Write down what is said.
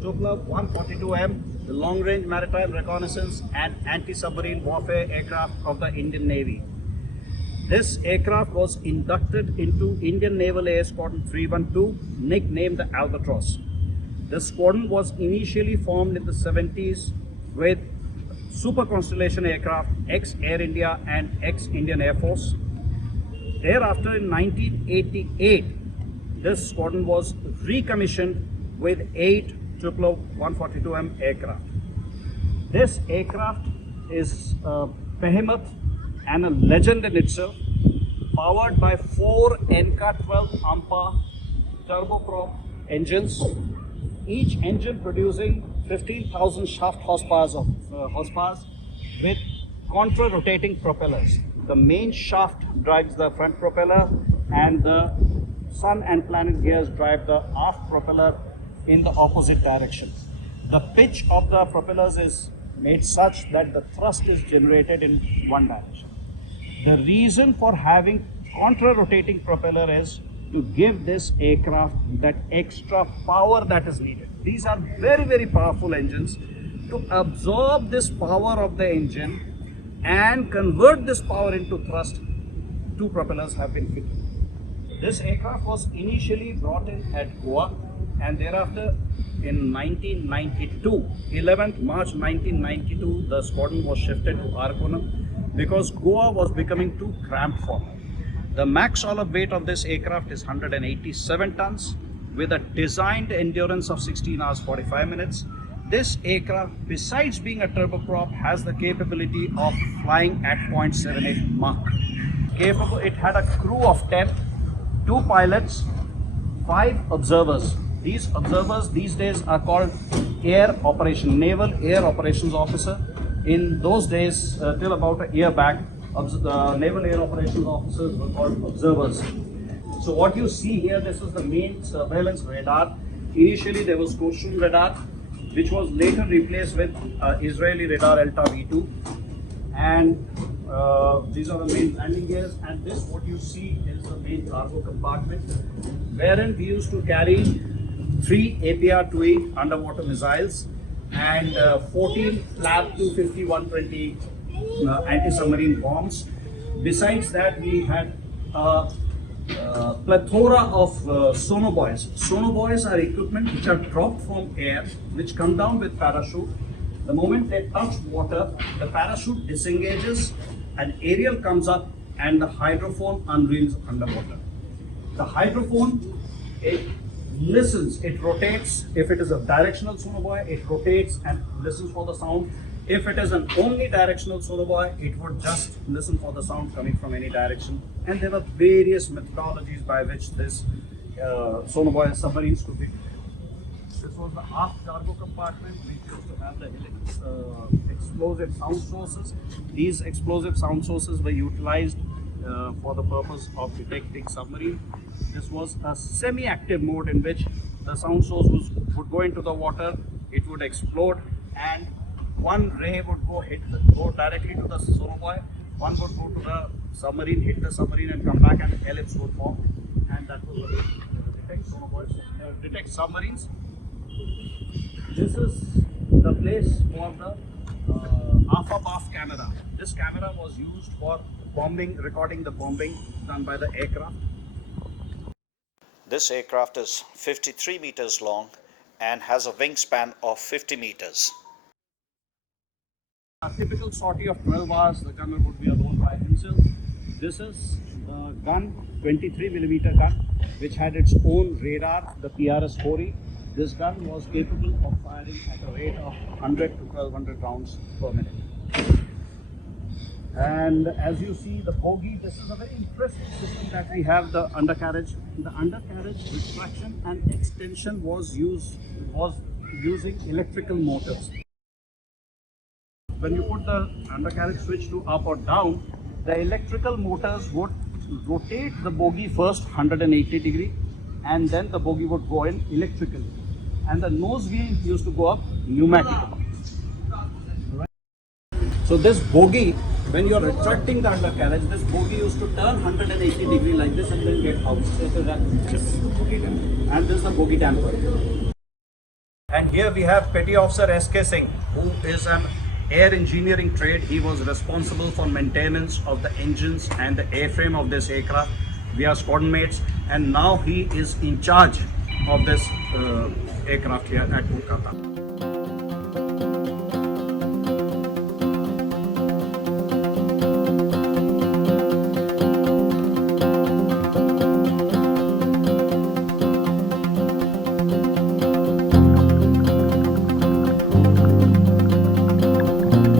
Tupolev 142M, the long-range maritime reconnaissance and anti-submarine warfare aircraft of the Indian Navy. This aircraft was inducted into Indian Naval Air Squadron 312, nicknamed the Albatross. The squadron was initially formed in the 70s with Super Constellation aircraft, ex-Air India and ex-Indian Air Force. Thereafter, in 1988, this squadron was recommissioned with 8 Tupolev 142M aircraft. This aircraft is a behemoth and a legend in itself, powered by 4 NK 12 AMPA turboprop engines, each engine producing 15,000 shaft horsepower with contra-rotating propellers. The main shaft drives the front propeller and the sun and planet gears drive the aft propeller in the opposite direction. The pitch of the propellers is made such that the thrust is generated in one direction. The reason for having contra-rotating propeller is to give this aircraft that extra power that is needed. These are very, very powerful engines. To absorb this power of the engine and convert this power into thrust, 2 propellers have been fitted. This aircraft was initially brought in at Goa, and thereafter in 1992, 11th March 1992, the squadron was shifted to Arakonam because Goa was becoming too cramped for her. The max all-up weight of this aircraft is 187 tons with a designed endurance of 16 hours 45 minutes. This aircraft, besides being a turboprop, has the capability of flying at 0.78 Mach. It had a crew of 10, 2 pilots, 5 observers. These observers these days are called Naval Air Operations Officer. In those days, till about a year back, Naval Air Operations Officers were called observers. So what you see here, this is the main surveillance radar. Initially there was coastal radar, which was later replaced with Israeli radar ELTA V2. And these are the main landing gears, and this what you see is the main cargo compartment, wherein we used to carry 3 APR-2E underwater missiles and 14 FLAP 250-120 anti-submarine bombs. Besides that, we had a plethora of sonobuoys. Sonobuoys are equipment which are dropped from air, which come down with parachute. The moment they touch water, the parachute disengages, an aerial comes up, and the hydrophone unreels underwater. The hydrophone, it listens, it rotates. If it is a directional sonobuoy, it rotates and listens for the sound. If it is an omnidirectional sonobuoy, it would just listen for the sound coming from any direction. And there were various methodologies by which this sonobuoy submarines could be detected. This was the aft cargo compartment, which used to have the explosive sound sources. These explosive sound sources were utilized for the purpose of detecting submarine. This was a semi-active mode in which the sound source would go into the water, it would explode, and one ray would go directly to the sonobuoy, one would go to the submarine, hit the submarine and come back, and an ellipse would form, and that was the way to detect submarines. This is the place for the AFA-BAF camera. This camera was used for bombing, recording the bombing done by the aircraft. This aircraft is 53 meters long and has a wingspan of 50 meters. A typical sortie of 12 hours, the gunner would be alone by himself. This is the gun, 23mm gun, which had its own radar, the PRS-4E. This gun was capable of firing at a rate of 100 to 1200 rounds per minute. And as you see, the bogie, this is a very interesting system that we have, the undercarriage. The undercarriage retraction and extension was using electrical motors. When you put the undercarriage switch to up or down, the electrical motors would rotate the bogie first 180 degree, and then the bogie would go in electrically. And the nose wheel used to go up pneumatically. Right? So this bogie, when you are retracting the undercarriage, this bogie used to turn 180 degree like this and then get out. So this is the bogie damper. And this is the bogie damper. And here we have Petty Officer S.K. Singh, who is an air engineering trade. He was responsible for maintenance of the engines and the airframe of this aircraft. We are squadron mates, and now he is in charge of this aircraft here at Kolkata.